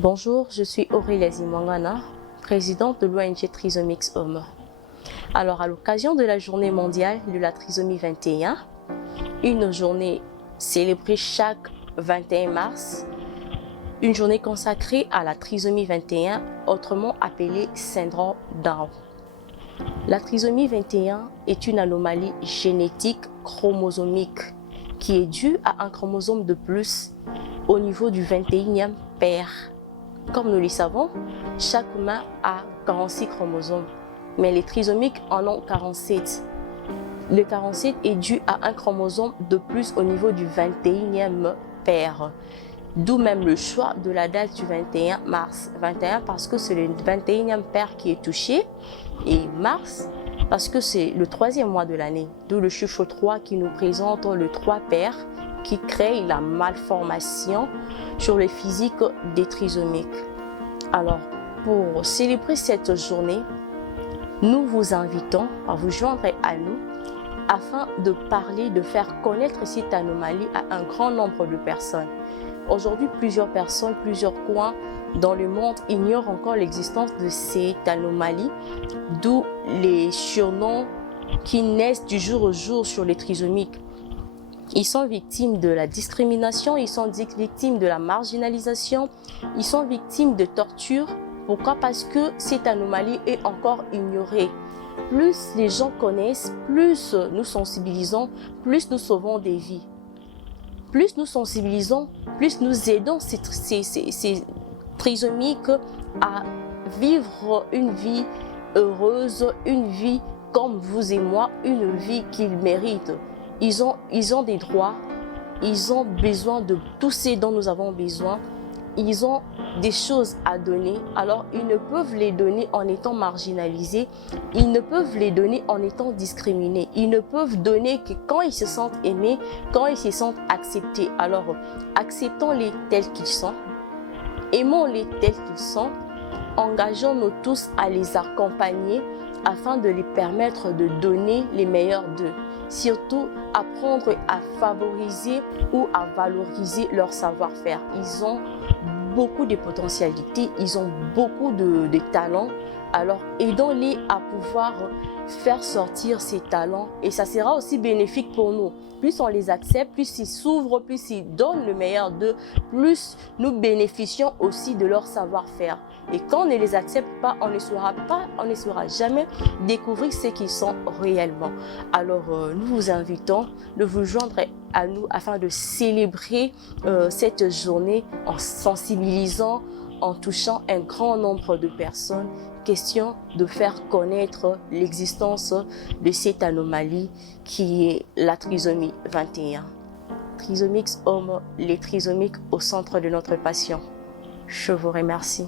Bonjour, je suis Aurélie Zimwangana, présidente de l'ONG Trisomics Homme. Alors, à l'occasion de la journée mondiale de la trisomie 21, une journée célébrée chaque 21 mars, une journée consacrée à la trisomie 21, autrement appelée syndrome Down. La trisomie 21 est une anomalie génétique chromosomique qui est due à un chromosome de plus au niveau du 21e paire. Comme nous le savons, chaque humain a 46 chromosomes, mais les trisomiques en ont 47. Le 47 est dû à un chromosome de plus au niveau du 21e paire. D'où même le choix de la date du 21 mars. 21 parce que c'est le 21e paire qui est touché, et mars parce que c'est le 3e mois de l'année. D'où le chiffre 3 qui nous présente le 3 paires qui crée la malformation sur le physique des trisomiques. Alors, pour célébrer cette journée, nous vous invitons à vous joindre à nous afin de parler, de faire connaître cette anomalie à un grand nombre de personnes. Aujourd'hui, plusieurs personnes, plusieurs coins dans le monde ignorent encore l'existence de cette anomalie, d'où les surnoms qui naissent du jour au jour sur les trisomiques. Ils sont victimes de la discrimination, ils sont victimes de la marginalisation, ils sont victimes de torture. Pourquoi? Parce que cette anomalie est encore ignorée. Plus les gens connaissent, plus nous sensibilisons, plus nous sauvons des vies. Plus nous sensibilisons, plus nous aidons ces trisomiques à vivre une vie heureuse, une vie comme vous et moi, une vie qu'ils méritent. Ils ont des droits, ils ont besoin de tout ce dont nous avons besoin, ils ont des choses à donner, alors ils ne peuvent les donner en étant marginalisés, ils ne peuvent les donner en étant discriminés, ils ne peuvent donner que quand ils se sentent aimés, quand ils se sentent acceptés. Alors acceptons-les tels qu'ils sont, aimons-les tels qu'ils sont, engageons-nous tous à les accompagner afin de les permettre de donner les meilleurs d'eux. Surtout, apprendre à favoriser ou à valoriser leur savoir-faire. Ils ont beaucoup de potentialités, ils ont beaucoup de talents. Alors, aidons-les à pouvoir faire sortir ces talents et ça sera aussi bénéfique pour nous. Plus on les accepte, plus ils s'ouvrent, plus ils donnent le meilleur d'eux, plus nous bénéficions aussi de leur savoir-faire. Et quand on ne les accepte pas, on ne saura jamais découvrir ce qu'ils sont réellement. Alors, nous vous invitons de vous joindre à nous afin de célébrer cette journée en sensibilisant, en touchant un grand nombre de personnes. Question de faire connaître l'existence de cette anomalie qui est la trisomie 21. Trisomics Homme, les trisomiques au centre de notre passion. Je vous remercie.